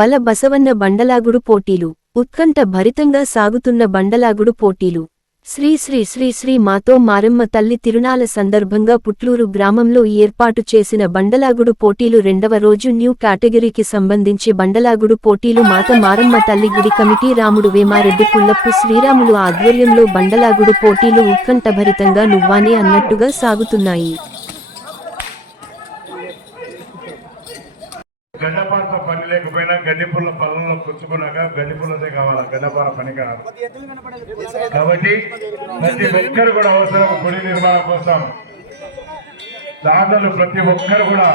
బల బసవన్న బండలాగుడు పోటీలు ఉత్కంఠ భరితంగా సాగుతున్న బండలాగుడు పోటీలు శ్రీ శ్రీ శ్రీ శ్రీ మాతో మారమ్మ తల్లి తిరునాల సందర్భంగా పుట్లూరు గ్రామంలో ఏర్పాటు చేసిన బండలాగుడు పోటీలు రెండవ రోజు న్యూ కేటగిరీకి సంబంధించి బండలాగుడు పోటీలు మాత మారమ్మ తల్లి గుడి కమిటీ రాముడు వేమారెడ్డి పుల్లప్పు శ్రీరాములు ఆధ్వర్యంలో బండలాగుడు పోటీలు ఉత్కంఠభరితంగా నువ్వానే అన్నట్టుగా సాగుతున్నాయి. గడ్డపారతో పని లేకపోయినా గడ్డిపుల్ల పొలంలో కూర్చుకున్నాక గడ్డిపుల్లదే కావాలా, గడ్డపార పని కాదు. కాబట్టి ప్రతి ఒక్కరు కూడా అవసరం గుడి నిర్మాణం కోసం. దాతలు ప్రతి ఒక్కరు కూడా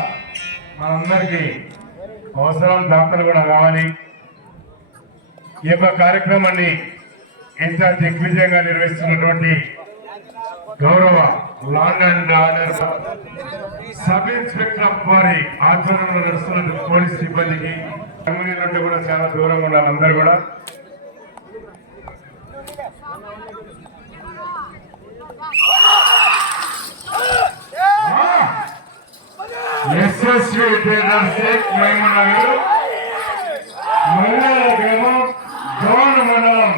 మనందరికీ అవసరం, దాతలు కూడా కావాలి. ఈ యొక్క కార్యక్రమాన్ని ఎంత దిగ్విజయంగా నిర్వహిస్తున్నటువంటి గౌరవ land and order sub inspector వారి ఆధ్వర్యంలో నడుస్తున్న పోలీస్ సిబ్బందికి కంపెనీ నుండి కూడా చాలా దూరంగా ఉండాలి. అందరూ కూడా యశస్వి ట్రేడర్స్ నగర్ మండల గ్రామం గౌన్ మండలం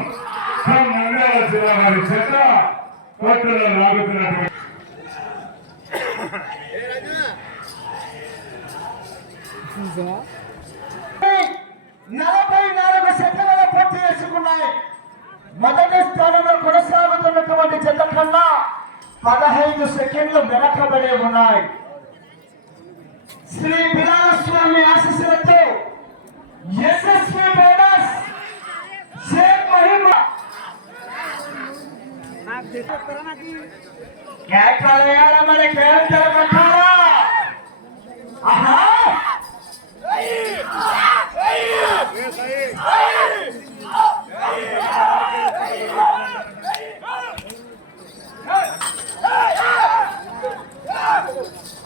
నంద్యాల జిల్లా వారి చేత కోర్టులో లాగుతున్నట్టు 44 సెకండ్ల పూర్తి చేసుకున్నాయి. మొదటి స్థానంలో కొనసాగుతున్నటువంటి జత కన్నా 15 సెకండ్లు వెనకబడి ఉన్నాయి. శ్రీ బిలాస్వామి ఆశీస్సులతో యశస్వి ట్రేడర్స్ షేక్ మహిమ కేటాలయాల మరి కేంద్ర కట్టాలా. ఆహా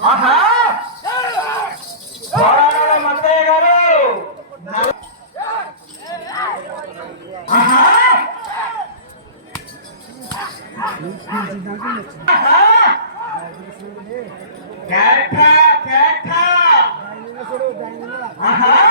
ఆహా మందయ్య గారు ఆహా కేట కేట ఆహా